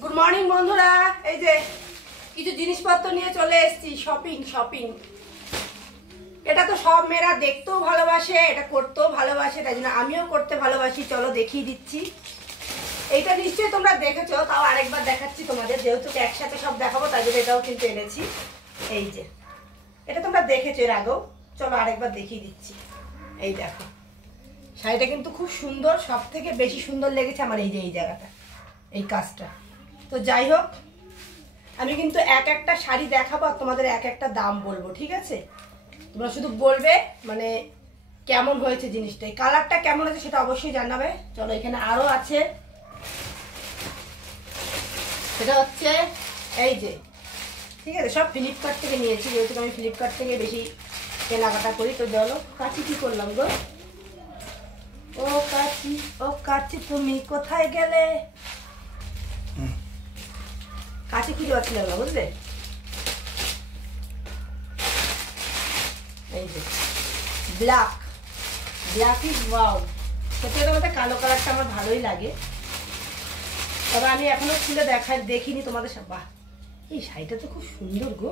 Good morning বন্ধুরা, এই যে কিছু জিনিসপত্র নিয়ে চলে এসেছি। শপিং এটা তো সব মেয়েরা দেখতেও ভালোবাসে, এটা করতেও ভালোবাসে, তাই জন্য আমিও করতে ভালোবাসি। চলো দেখিয়ে দিচ্ছি। এইটা নিশ্চয়ই তোমরা দেখেছো, তাও আরেকবার দেখাচ্ছি তোমাদের, যেহেতু একসাথে সব দেখাবো তাই জন্য এটাও কিন্তু এনেছি। এই যে এটা তোমরা দেখেছো এর আগেও, চলো আরেকবার দেখিয়ে দিচ্ছি। এই দেখো শাড়িটা কিন্তু খুব সুন্দর, সব থেকে বেশি সুন্দর লেগেছে আমার এই যে এই জায়গাটা, এই কাজটা। তো যাই হোক, আমি কিন্তু এক একটা শাড়ি দেখাবো আর তোমাদের এক একটা দাম বলবো, ঠিক আছে? তোমরা শুধু বলবে মানে কেমন হয়েছে জিনিসটা, এই কালারটা কেমন আছে সেটা অবশ্যই জানাবে। চলো এখানে আরো আছে, সেটা হচ্ছে এই যে, ঠিক আছে, সব ফ্লিপকার্ট থেকে নিয়েছি, যেহেতু আমি ফ্লিপকার্ট থেকে বেশি কেনাকাটা করি। তো চলো, কাচি কি করলাম গো, ও কাচি তুমি কোথায় গেলে, কাছে খুঁজে পাচ্ছিলাম না, বুঝলে? এই যে ব্ল্যাক ইজ ওয়াও, সত্যি কথা বলতে কালো কালারটা আমার ভালোই লাগে, তবে আমি এখনো খুলে দেখিনি তোমাদের সব। বাহ, এই শাড়িটা তো খুব সুন্দর গো,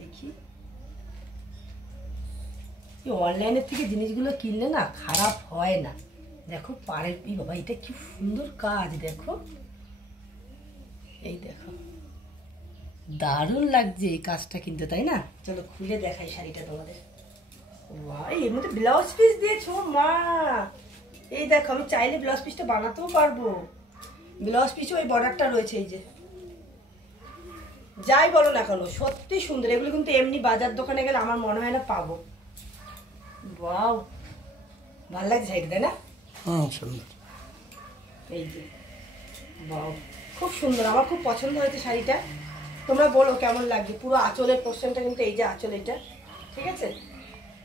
দেখি। এই অনলাইনের থেকে জিনিসগুলো কিনলে না খারাপ হয় না। দেখো পাড়ের বাবা, এটা কি সুন্দর কাজ, দেখো, এই দেখো, দারুণ লাগছে এই কাজটা কিন্তু, তাই না? চলো খুলে দেখাই শাড়িটা তোমাদের। বাহ, এর মধ্যে ব্লাউজ পিস দিয়েছো মা। এই দেখো, আমি চাইলে ব্লাউজ পিসটা বানাতেও পারবো। ব্লাউজ পিসে ওই বর্ডারটা রয়েছে, এই যে, যাই বলো না কেন সত্যি সুন্দর। এগুলো কিন্তু এমনি বাজার দোকানে গেলে আমার মনে হয় না পাবো। বাও, ভালো লাগছে শাড়িটা, তাই না? সুন্দর। এই যে বাও, খুব সুন্দর, আমার খুব পছন্দ হয়েছে শাড়িটা। তোমরা বলো কেমন লাগবে। পুরো আঁচলের পোর্শনটা কিন্তু এই যে আঁচল, এটা ঠিক আছে,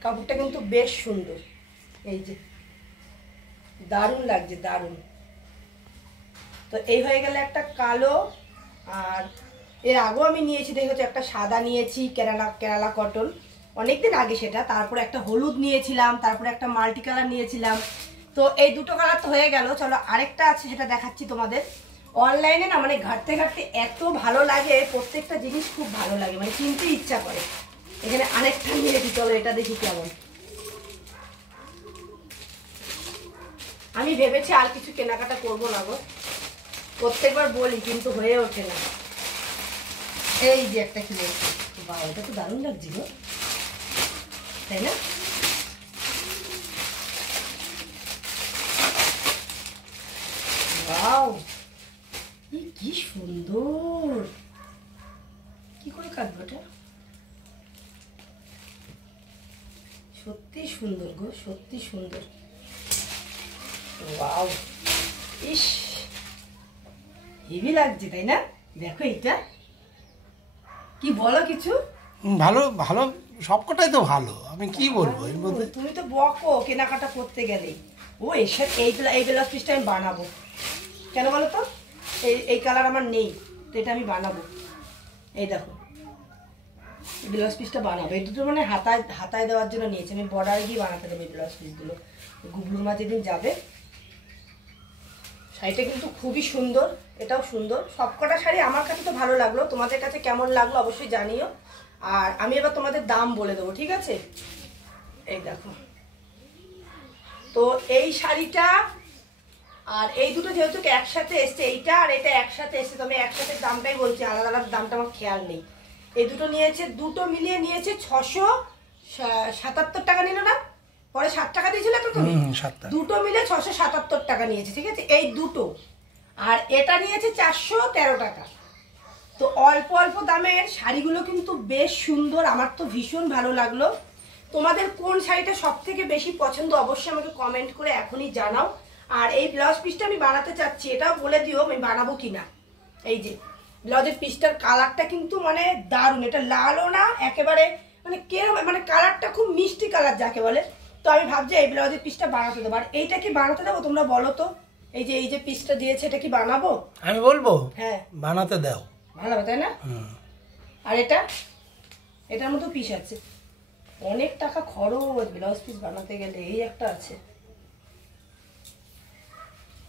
কাপড়টা কিন্তু বেশ সুন্দর। এই যে দারুণ লাগছে, দারুণ। তো এই হয়ে গেলে একটা কালো, আর এর আগেও আমি নিয়েছি দেখেছো, একটা সাদা নিয়েছি, কেরালা কটন, অনেকদিন আগে সেটা। তারপরে একটা হলুদ নিয়েছিলাম, তারপরে একটা মাল্টি কালার নিয়েছিলাম। তো এই দুটো কালার তো হয়ে গেল। চলো আরেকটা আছে, সেটা দেখাচ্ছি তোমাদের। অনলাইনে না মানে ঘাটতে ঘাটতে এত ভালো লাগে, প্রত্যেকটা জিনিস খুব ভালো লাগে, মানে কিনতে ইচ্ছা করে। এখানে আরেকটা নিয়েছি, চলো এটা দেখি কেমন। আমি ভেবেছি আর কিছু কেনাকাটা করবো না গো, প্রত্যেকবার বলি কিন্তু হয়ে ওঠে না। এই যে একটা কিনেছি, বাবা এটা তো দারুণ লাগছে গো, তাই না? ওয়াও, কি সুন্দর। কি করে কাটবো এটা, সত্যি সুন্দর গো, সত্যি সুন্দর। ওয়াও, ইস হেভি লাগছে, তাই না? দেখো এটা কি বলো কিছু। ভালো ভালো, সবকটাই তো ভালো, আমি কি বলবো এর মধ্যে। তুমি তো বকো কেনাকাটা করতে গেলেই। ও এর সাথে এই ব্লাউজ পিসটা আমি বানাবো, কেন বলো তো? এই কালার আমার নেই, তো এটা আমি বানাবো। এই দেখো ব্লাউজ পিসটা বানাবো, এই দুটো মানে হাতায় দেওয়ার জন্য নিয়েছি আমি, বর্ডারে গিয়ে বানাতে দেবো এই ব্লাউজ পিসগুলো। গুবলুর মা যেদিন যাবে। শাড়িটা কিন্তু খুবই সুন্দর, এটাও সুন্দর। সবকটা শাড়ি আমার কাছে তো ভালো লাগলো, তোমাদের কাছে কেমন লাগলো অবশ্যই জানিও। আর আমি এবার তোমাদের দাম বলে দেবো, ঠিক আছে? এই দেখো, তো এই শাড়িটা আর এই দুটো যেহেতু একসাথে এসছে, এইটা আর এটা একসাথে এসছে, তো আমি একসাথে দামটাই বলছি, আলাদা আলাদা দামটা আমার খেয়াল নেই। এই দুটো নিয়েছে, দুটো মিলিয়ে নিয়েছে 677 টাকা, নিল না? পরে 7 টাকা দিয়েছিলে তো তুমি, দুটো মিলে 677 টাকা নিয়েছে, ঠিক আছে, এই দুটো। আর এটা নিয়েছে 413 টাকা। তো অল্প অল্প দামের শাড়িগুলো কিন্তু বেশ সুন্দর, আমার তো ভীষণ ভালো লাগলো। তোমাদের কোন শাড়িটা সব থেকে বেশি পছন্দ অবশ্যই আমাকে কমেন্ট করে এখনই জানাও। আর এই ব্লাউজ পিসটা আমি বানাতে চাচ্ছি, এটাও বলে দিও আমি বানাবো কিনা। এই যে ব্লাউজের পিসটার কালারটা কিন্তু মানে দারুণ, এটা লালও না একেবারে, মানে কেরম, মানে কালারটা খুব মিষ্টি কালার যাকে বলে। তো আমি ভাবছি এই ব্লাউজের পিসটা বানাতে দেবো। আর এইটা কি বানাতে দেবো তোমরা বলো তো? এই যে পিসটা দিয়েছে, এটা কি বানাবো? আমি বলবো হ্যাঁ বানাতে দাও, ভালো হবে, তাই না? আর এটার মতো পিস আছে, অনেক টাকা খরচ ব্লাউজ পিস বানাতে গেলে। এই একটা আছে,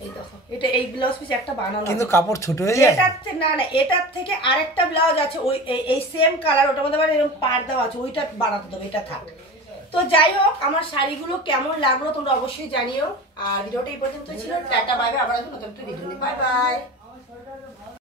এই দেখো এটা এই ব্লাউজ পিস একটা বানানো কিন্তু কাপড় ছোট হয়ে যায়। এটার থেকে আরেকটা ব্লাউজ আছে ওই এই সেম কালার, ওটার মধ্যে আবার এরকম পাড় দেওয়া আছে, ওইটা বানাতে দেবে, এটা থাক। তো যাই হোক, আমার শাড়িগুলো কেমন লাগলো তোমরা অবশ্যই জানিও। আর ভিডিওটা এই পর্যন্ত ছিল। টাটা বাই বাই, আবার নতুন একটা ভিডিও নিয়ে বাই বাই।